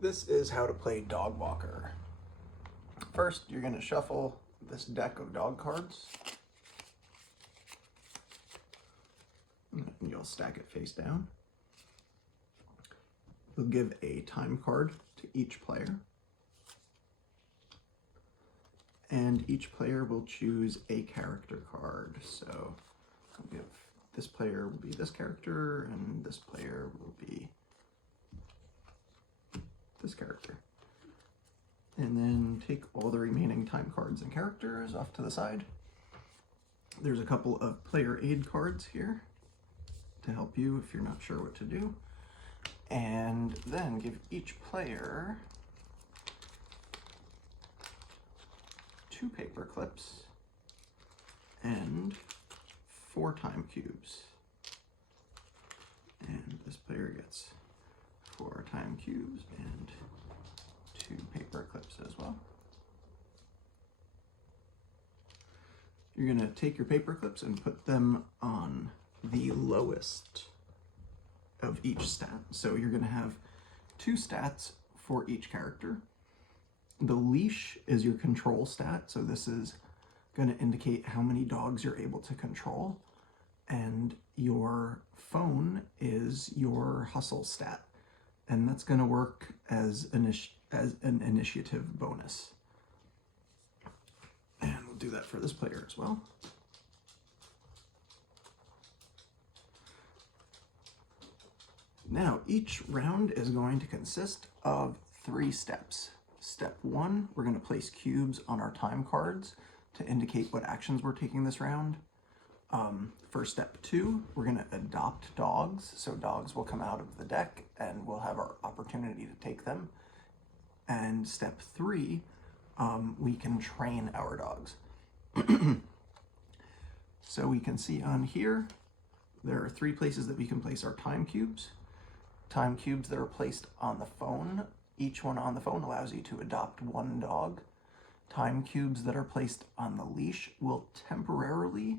This is how to play Dog Walker. First, you're going to shuffle this deck of dog cards. And you'll stack it face down. You'll give a time card to each player. And each player will choose a character card. So I'll give this player will be this character, and this player will be this character. And then take all the remaining time cards and characters off to the side. There's a couple of player aid cards here to help you if you're not sure what to do. And then give each player 2 paper clips and 4 time cubes. And this player gets 4 time cubes and 2 paper clips as well. You're going to take your paper clips and put them on the lowest of each stat. So you're going to have 2 stats for each character. The leash is your control stat, so this is going to indicate how many dogs you're able to control. And your phone is your hustle stat, and that's going to work as an initiative bonus. And we'll do that for this player as well. Now, each round is going to consist of 3 steps. Step 1, we're going to place cubes on our time cards to indicate what actions we're taking this round. For step 2, we're going to adopt dogs, so dogs will come out of the deck and we'll have our opportunity to take them. And step 3, we can train our dogs. So we can see on here, there are 3 places that we can place our time cubes. Time cubes that are placed on the phone. Each one on the phone allows you to adopt 1 dog. Time cubes that are placed on the leash will temporarily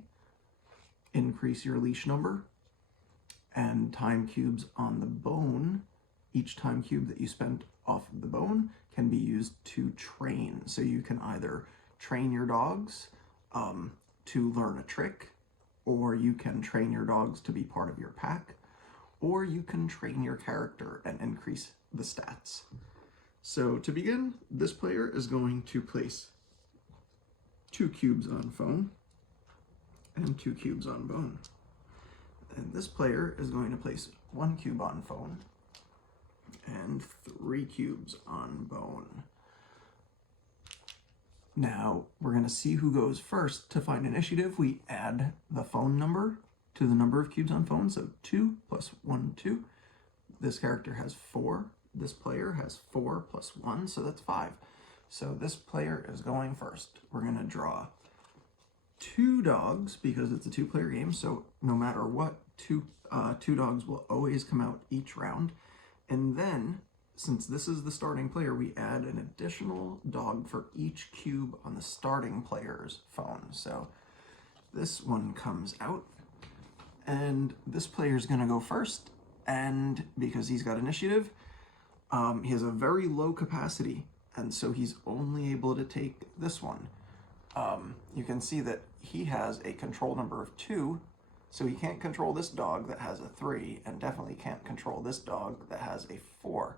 increase your leash number. And time cubes on the bone, each time cube that you spent off of the bone can be used to train. So you can either train your dogs to learn a trick, or you can train your dogs to be part of your pack, or you can train your character and increase the stats. So to begin, this player is going to place 2 cubes on phone and 2 cubes on bone. And this player is going to place 1 cube on phone and 3 cubes on bone. Now, we're going to see who goes first. To find initiative, we add the phone number to the number of cubes on phone, so 2 plus 1, 2. This character has 4. This player has 4 plus 1, so that's 5. So this player is going first. We're going to draw 2 dogs because it's a 2-player game, so no matter what, 2 dogs will always come out each round. And then, since this is the starting player, we add an additional dog for each cube on the starting player's phone. So this one comes out, and this player is going to go first, and because he's got initiative, he has a very low capacity, and so he's only able to take this one. You can see that he has a control number of 2, so he can't control this dog that has a 3, and definitely can't control this dog that has a 4.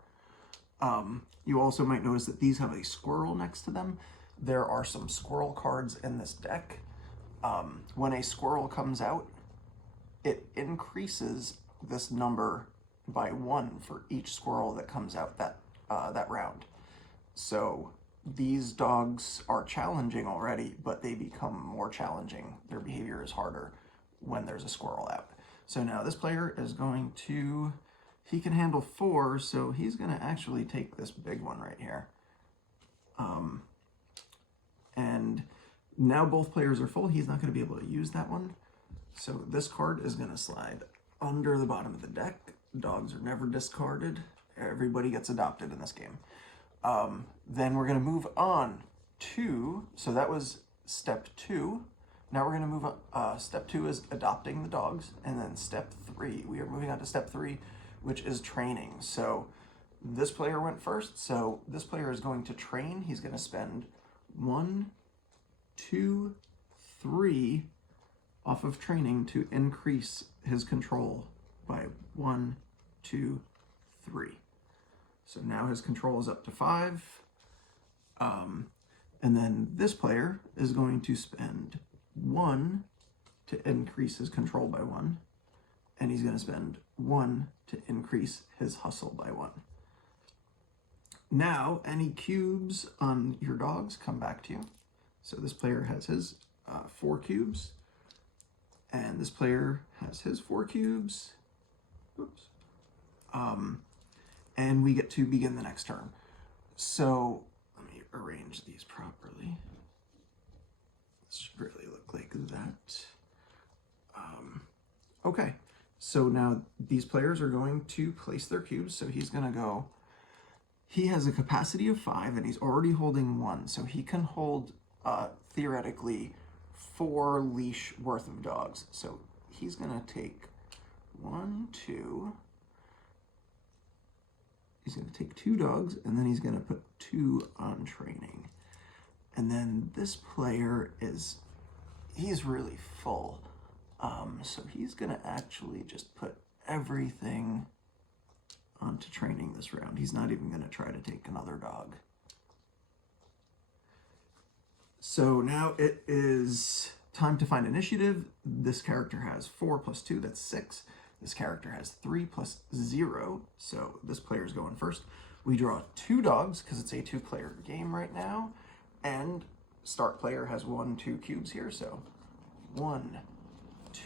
You also might notice that these have a squirrel next to them. There are some squirrel cards in this deck. When a squirrel comes out, it increases this number by 1 for each squirrel that comes out that round. So these dogs are challenging already, but they become more challenging. Their behavior is harder when there's a squirrel out. So now this player is going to, he can handle 4, so he's going to actually take this big one right here. And now both players are full. He's not going to be able to use that one. So this card is going to slide under the bottom of the deck. Dogs are never discarded. Everybody gets adopted in this game. Then we're going to move on to, so that was step 2. Now we're going to move on. Step 2 is adopting the dogs. And then step 3, we are moving on to step 3, which is training. So this player went first, so this player is going to train. He's going to spend 1, 2, 3 off of training to increase his control by 1, 2, 3. So now his control is up to 5. And then this player is going to spend 1 to increase his control by 1. And he's going to spend 1 to increase his hustle by 1. Now, any cubes on your dogs come back to you. So this player has his 4 cubes. And this player has his 4 cubes. Oops. And we get to begin the next turn. So let me arrange these properly. This should really look like that. Okay, so now these players are going to place their cubes. So he's going to go, he has a capacity of 5 and he's already holding 1. So he can hold, theoretically, 4 leash worth of dogs. So he's going to take 1, 2. He's going to take 2 dogs, and then he's going to put 2 on training. And then this player he's really full. So he's going to actually just put everything onto training this round. He's not even going to try to take another dog. So now it is time to find initiative. This character has 4 plus 2, that's 6. This character has 3 plus 0, so this player's going first. We draw 2 dogs, because it's a 2-player game right now, and start player has 1, 2 cubes here, so 1,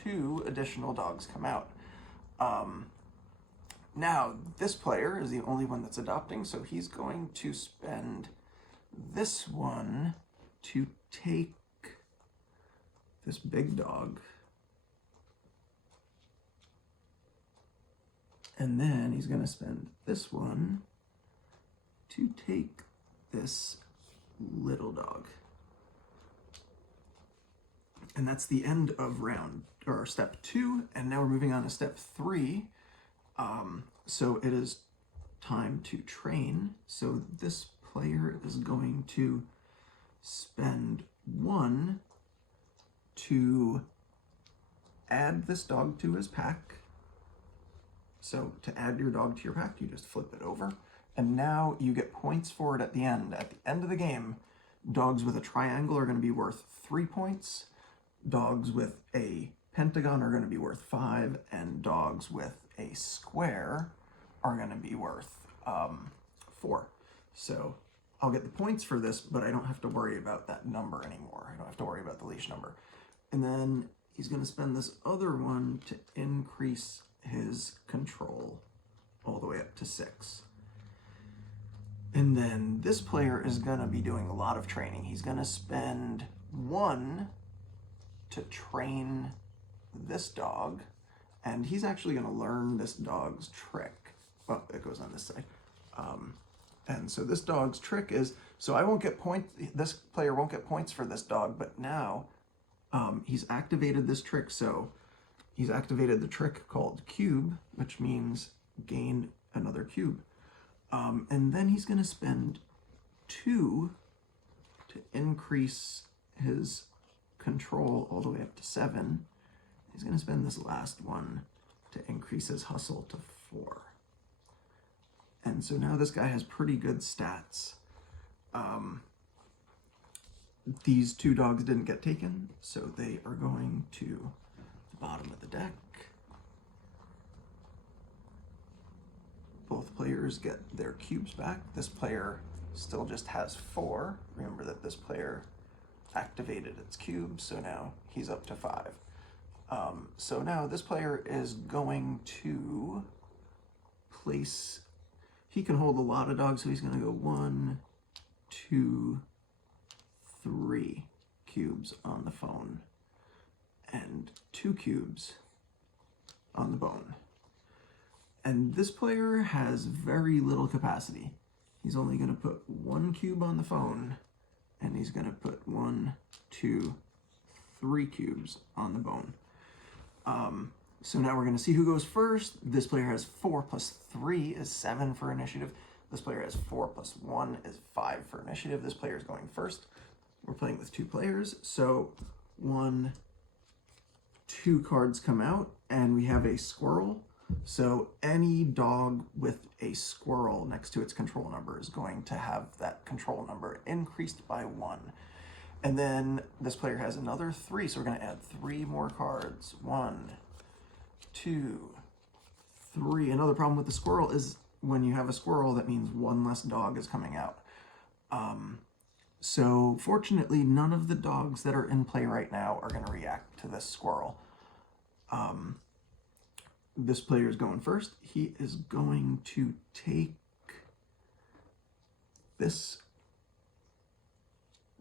2 additional dogs come out. Now, this player is the only one that's adopting, so he's going to spend this one to take this big dog. And then he's going to spend this one to take this little dog. And that's the end of step 2. And now we're moving on to step 3. So it is time to train. So this player is going to spend 1 to add this dog to his pack. So to add your dog to your pack, you just flip it over. And now you get points for it at the end. At the end of the game, dogs with a triangle are going to be worth 3 points. Dogs with a pentagon are going to be worth 5. And dogs with a square are going to be worth 4. So I'll get the points for this, but I don't have to worry about that number anymore. I don't have to worry about the leash number. And then he's going to spend this other one to increase his control all the way up to 6. And then this player is going to be doing a lot of training. He's going to spend 1 to train this dog, and he's actually going to learn this dog's trick. Well, it goes on this side. And so this dog's trick is, so I won't get points, this player won't get points for this dog, but now he's activated this trick. So he's activated the trick called cube, which means gain another cube. And then he's going to spend 2 to increase his control all the way up to 7. He's going to spend this last one to increase his hustle to 4. And so now this guy has pretty good stats. These 2 dogs didn't get taken, so they are going to the bottom of the deck. Both players get their cubes back. This player still just has 4. Remember that this player activated its cube, so now he's up to 5. So now this player is going to place, he can hold a lot of dogs, so he's going to go 1, 2, 3 cubes on the phone and 2 cubes on the bone. And this player has very little capacity. He's only going to put 1 cube on the phone, and he's going to put 1, 2, 3 cubes on the bone. So now we're going to see who goes first. This player has 4 plus 3 is 7 for initiative. This player has 4 plus 1 is 5 for initiative. This player is going first. We're playing with 2 players. So 1, 2 cards come out, and we have a squirrel. So any dog with a squirrel next to its control number is going to have that control number increased by 1. And then this player has another 3, so we're going to add 3 more cards. 1, 2, 3. Another problem with the squirrel is when you have a squirrel, that means 1 less dog is coming out. So fortunately, none of the dogs that are in play right now are going to react to this squirrel. This player is going first. He is going to take this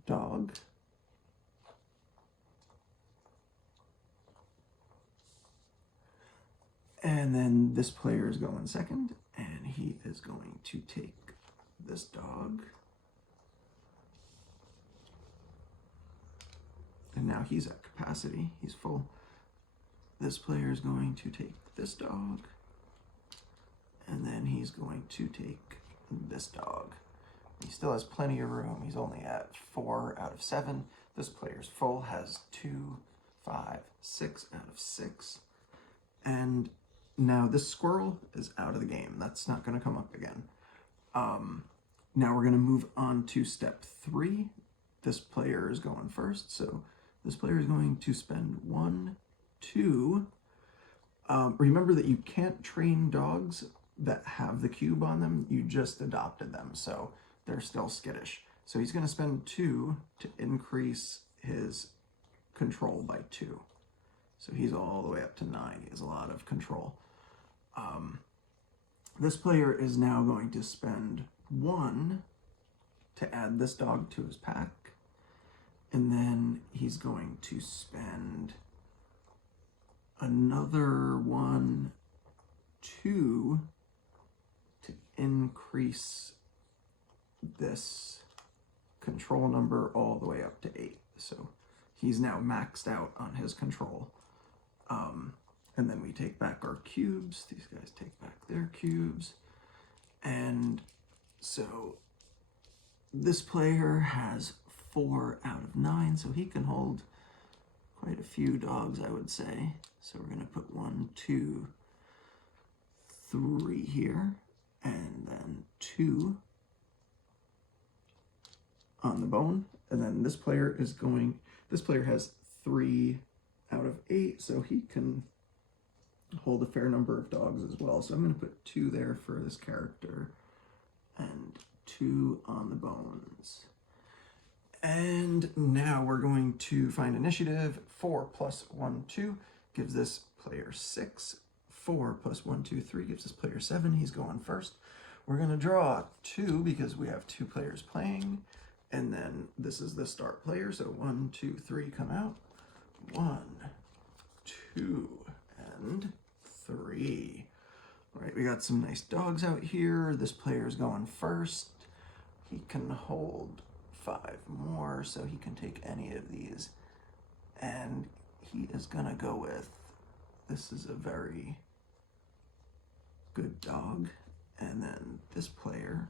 dog. And then this player is going second, and he is going to take this dog. And now he's at capacity, he's full. This player is going to take this dog, and then he's going to take this dog. He still has plenty of room. He's only at 4 out of 7. This player's full, has 2, 5, 6 out of 6. And now this squirrel is out of the game. That's not going to come up again. Now we're going to move on to step 3. This player is going first, so this player is going to spend 1, 2. Remember that you can't train dogs that have the cube on them. You just adopted them, so they're still skittish. So he's going to spend 2 to increase his control by 2. So he's all the way up to 9. He has a lot of control. This player is now going to spend 1 to add this dog to his pack. And then he's going to spend another 1, 2 to increase this control number all the way up to 8. So he's now maxed out on his control. And then we take back our cubes. These guys take back their cubes. And so this player has 4 out of 9, so he can hold quite a few dogs, I would say. So we're going to put 1, 2, 3 here, and then 2 on the bone. And then this player has 3 out of 8, so he can hold a fair number of dogs as well. So I'm going to put 2 there for this character and 2 on the bones. And now we're going to find initiative. 4 plus 1, 2 gives this player 6. 4 plus 1, 2, 3 gives this player 7. He's going first. We're going to draw 2 because we have 2 players playing. And then this is the start player. So 1, 2, 3 come out. 1, 2, and 3. All right, we got some nice dogs out here. This player's going first. He can hold 5 more, so he can take any of these. And he is gonna go with, this is a very good dog. And then this player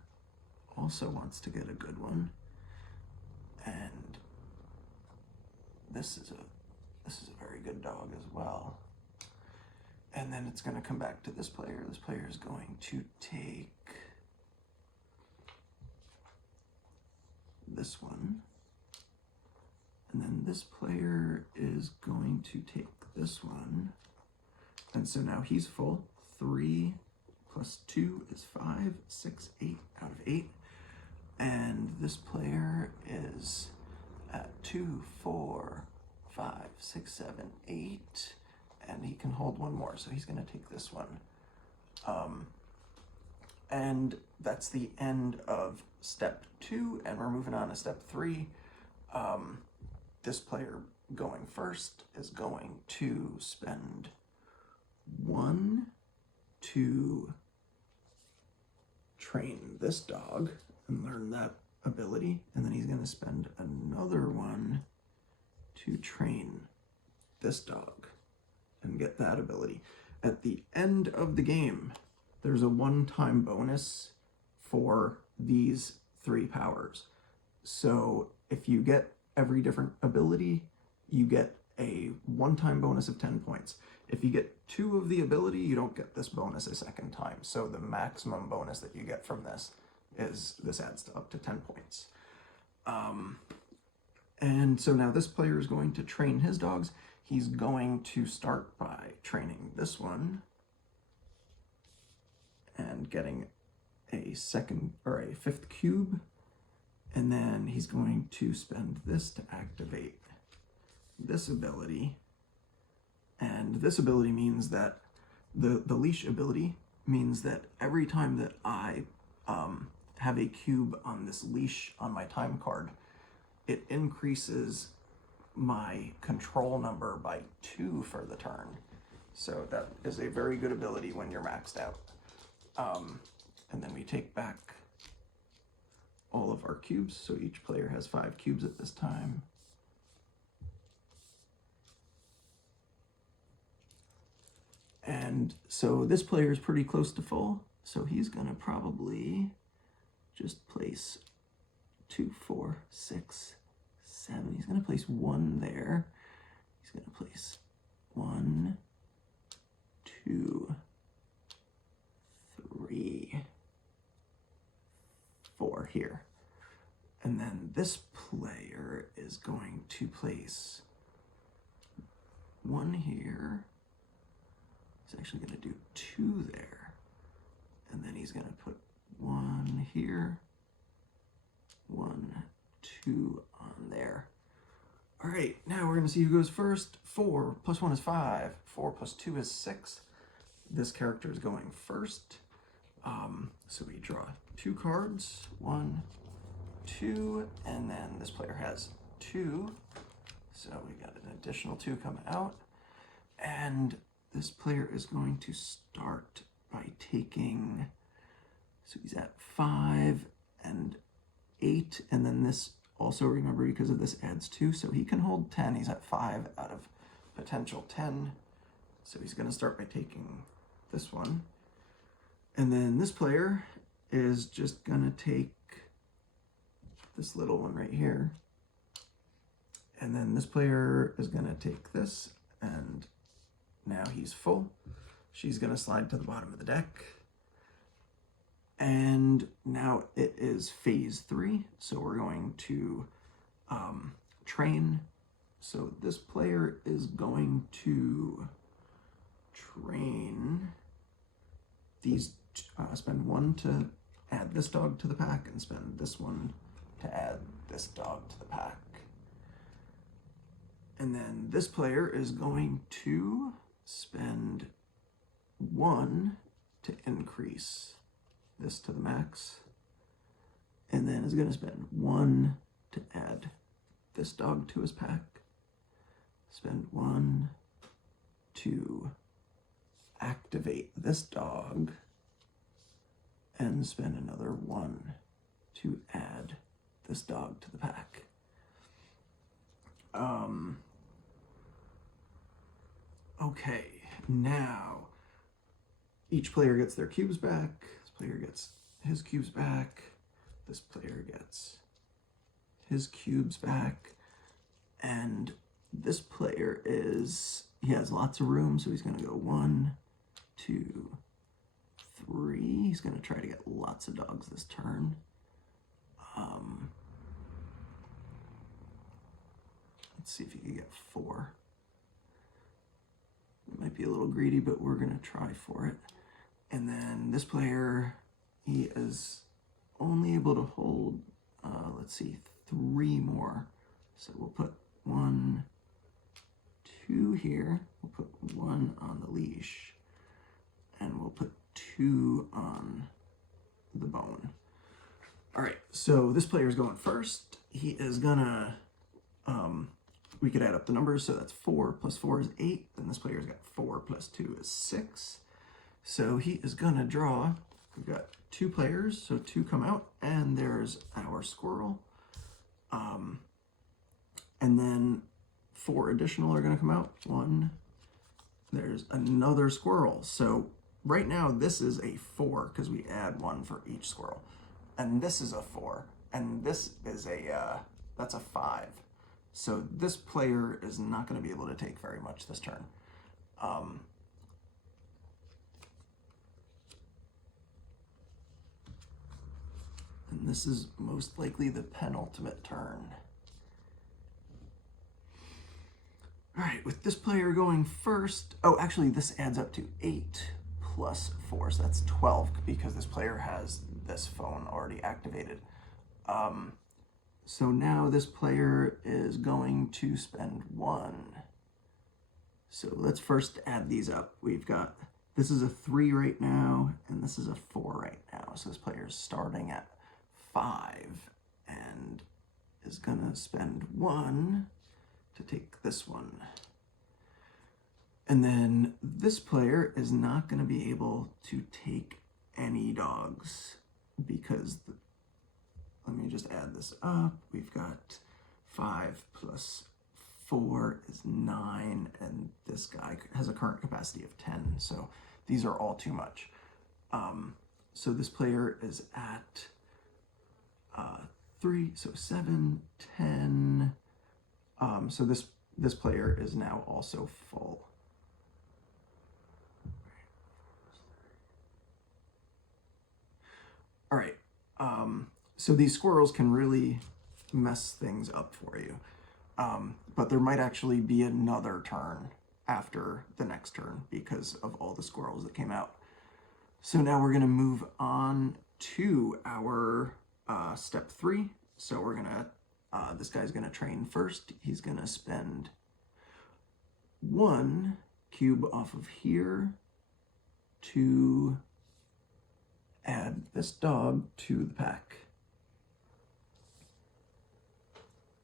also wants to get a good one. And this is a very good dog as well. And then it's going to come back to this player. This player is going to take this one. And then this player is going to take this one. And so now he's full. 3 plus 2 is 5, 6, 8 out of 8. And this player is at 2, 4, 5, 6, 7, 8. And he can hold 1 more, so he's going to take this one. And that's the end of step 2, and we're moving on to step 3. This player going first is going to spend 1 to train this dog and learn that ability, and then he's going to spend another 1 to train this dog. and get that ability. At the end of the game, there's a one-time bonus for these 3 powers. So if you get every different ability, you get a one-time bonus of 10 points. If you get 2 of the ability, you don't get this bonus a second time. So the maximum bonus that you get from this adds to up to 10 points. And so now this player is going to train his dogs. He's going to start by training this one and getting a 5th cube. And then he's going to spend this to activate this ability. And this ability means that the leash ability means that every time that I have a cube on this leash on my time card, it increases my control number by 2 for the turn. So that is a very good ability when you're maxed out. And then we take back all of our cubes. So each player has 5 cubes at this time. And so this player is pretty close to full. So he's gonna probably just place 2, 4, 6, 7. He's gonna place 1 there. He's gonna place 1, 2, 3, 4 here. And then this player is going to place 1 here. He's actually gonna do 2 there. And then he's gonna put 1 here, 1, 2 on there. All right, now we're gonna see who goes first. 4 plus 1 is 5. 4 plus 2 is 6. This character is going first. So we draw 2 cards, 1, 2, and then this player has 2. So we got an additional 2 coming out. And this player is going to start by taking, so he's at 5 and 8, and then this also, remember, because of this adds 2, so he can hold 10. He's at 5 out of potential 10. So he's going to start by taking this one. And then this player is just going to take this little one right here. And then this player is going to take this, and now he's full. She's going to slide to the bottom of the deck. And now it is phase 3. So we're going to train. So this player is going to train these, spend 1 to add this dog to the pack, and spend this 1 to add this dog to the pack. And then this player is going to spend 1 to increase this to the max, and then is going to spend 1 to add this dog to his pack, spend 1 to activate this dog, and spend another 1 to add this dog to the pack. Okay, now each player gets their cubes back. This player gets his cubes back. This player gets his cubes back. And this player he has lots of room, so he's going to go 1, 2, 3. He's going to try to get lots of dogs this turn. Let's see if he can get 4. It might be a little greedy, but we're going to try for it. And then this player, he is only able to hold, let's see, 3 more. So we'll put 1, 2 here. We'll put 1 on the leash. And we'll put 2 on the bone. All right, so this player is going first. He is gonna, we could add up the numbers. So that's 4 plus 4 is 8. Then this player's got 4 plus 2 is 6. So he is gonna draw. We've got 2 players, so 2 come out, and there's our squirrel. And then 4 additional are gonna come out. 1, there's another squirrel. So right now this is a 4 because we add 1 for each squirrel. And this is a 4. And this is that's a 5. So this player is not going to be able to take very much this turn. And this is most likely the penultimate turn. All right, with this player going first, oh, actually this adds up to 8 plus 4, so that's 12 because this player has this phone already activated. So now this player is going to spend 1. So let's first add these up. We've got, this is a 3 right now, and this is a 4 right now. So this player is starting at 5 and is gonna spend 1 to take this one. And then this player is not gonna be able to take any dogs because, let me just add this up. We've got 5 plus 4 is 9, and this guy has a current capacity of 10, so these are all too much. So this player is at 3, so 7, 10. So this player is now also full. All right. So these squirrels can really mess things up for you. But there might actually be another turn after the next turn because of all the squirrels that came out. So now we're gonna move on to our step 3. So we're gonna, this guy's gonna train first. He's gonna spend 1 cube off of here to add this dog to the pack.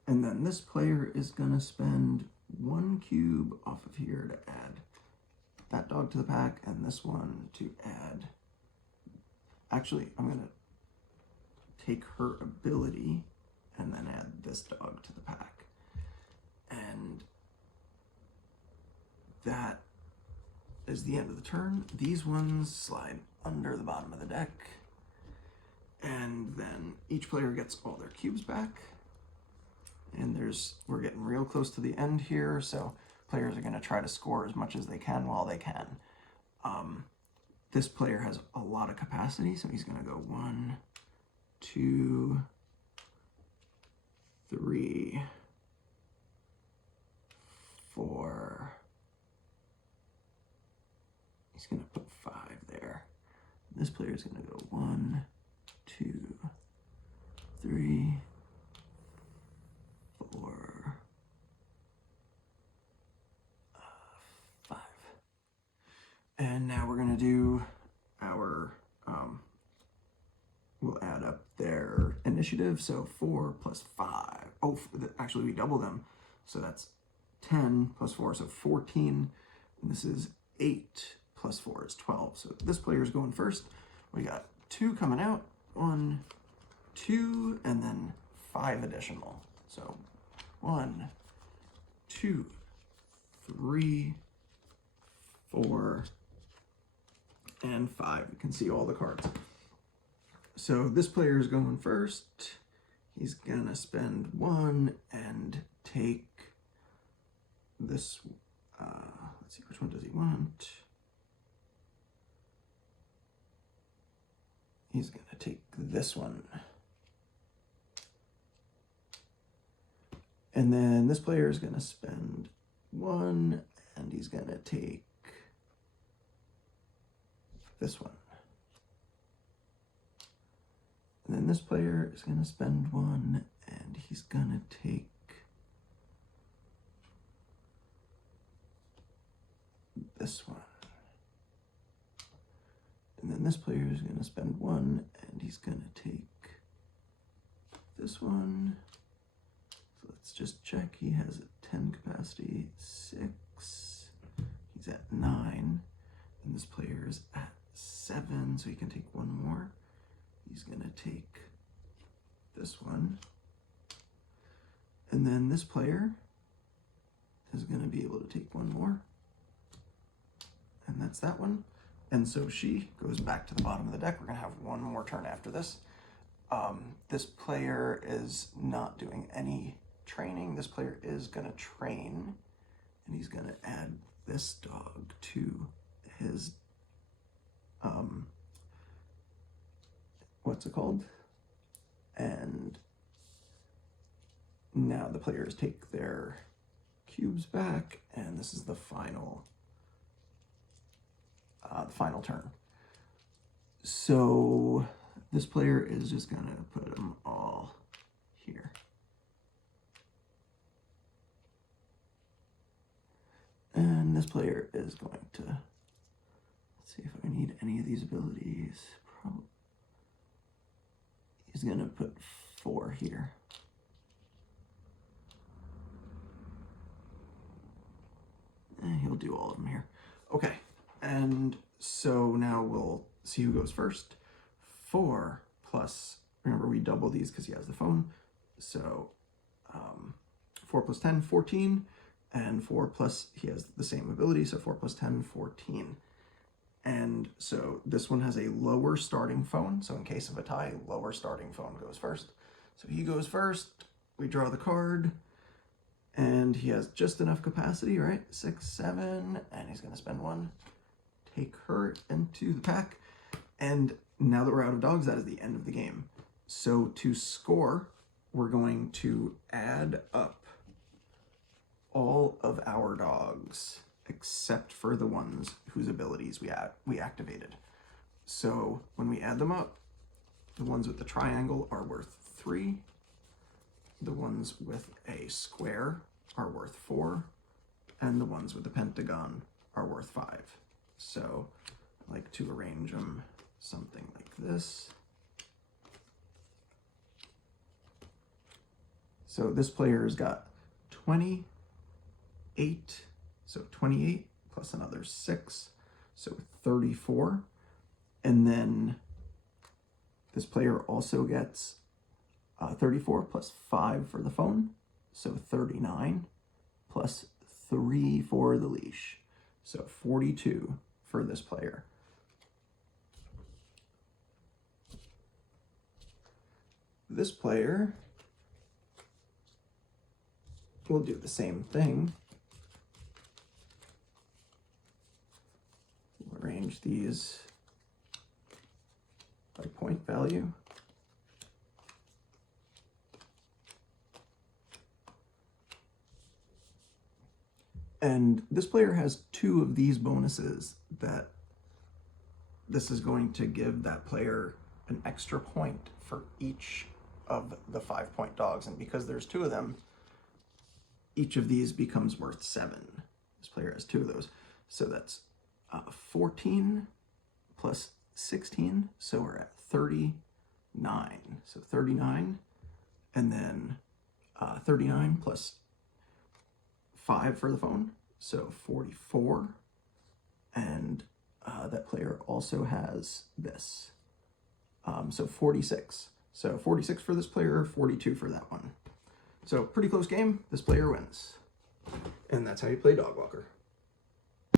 And then this player is gonna spend 1 cube off of here to add that dog to the pack, and this one to add, actually, I'm gonna take her ability and then add this dog to the pack. And that is the end of the turn. These ones slide under the bottom of the deck, and then each player gets all their cubes back. And we're getting real close to the end here, so players are going to try to score as much as they can while they can. This player has a lot of capacity, so he's going to go 1, 2, 3, 4. He's going to put 5 there. This player is going to go 1, 2, 3, 4, 5. And now we're going to do our, we'll add up their initiative. So 4 plus 5. Oh, actually we double them. So that's 10 plus 4, so 14. And this is 8 plus 4 is 12. So this player is going first. We got 2 coming out. 1, 2, and then 5 additional. So 1, 2, 3, 4, and 5. You can see all the cards. So this player is going first. He's gonna spend 1 and take this. Let's see, which one does he want? He's gonna take this one. And then this player is gonna spend 1 and he's gonna take this one. And then this player is gonna spend 1 and he's gonna take this one. And then this player is gonna spend 1 and he's gonna take this one. So let's just check. He has a 10 capacity, 6. He's at 9. And this player is at 7, so he can take 1 more. He's gonna take this one. And then this player is gonna be able to take 1 more. and that's that one. And so she goes back to the bottom of the deck. We're gonna have one more turn after this. This player is not doing any training. This player is gonna train, and he's gonna add this dog to his, what's it called? And now the players take their cubes back, and this is the final turn. So this player is just gonna put them all here. And this player is going to, let's see if I need any of these abilities. Probably. He's gonna put 4 here. And he'll do all of them here. Okay, and so now we'll see who goes first. 4 plus, remember we double these because he has the phone. So 4 plus 10, 14. And 4 plus, he has the same ability, so 4 plus 10, 14. And so this one has a lower starting phone. So in case of a tie, lower starting phone goes first. So he goes first, we draw the card, and he has just enough capacity, right? 6, 7, and he's gonna spend 1. Take her into the pack. And now that we're out of dogs, that is the end of the game. So to score, we're going to add up all of our dogs except for the ones whose abilities we activated. So when we add them up, the ones with the triangle are worth 3. The ones with a square are worth 4. And the ones with the pentagon are worth 5. So I like to arrange them something like this. So this player's got 28, so 28 plus another 6, so 34. And then this player also gets 34 plus 5 for the phone, so 39, plus 3 for the leash, so 42 for this player. This player will do the same thing. We'll arrange these by point value. And this player has 2 of these bonuses that this is going to give that player an extra point for each of the 5-point dogs. And because there's 2 of them, each of these becomes worth 7. This player has 2 of those. So that's 14 plus 16. So we're at 39. So 39. And then 39 plus 5 for the phone. So 44. And that player also has this. So 46. So 46 for this player, 42 for that one. So pretty close game. This player wins. And that's how you play Dog Walker.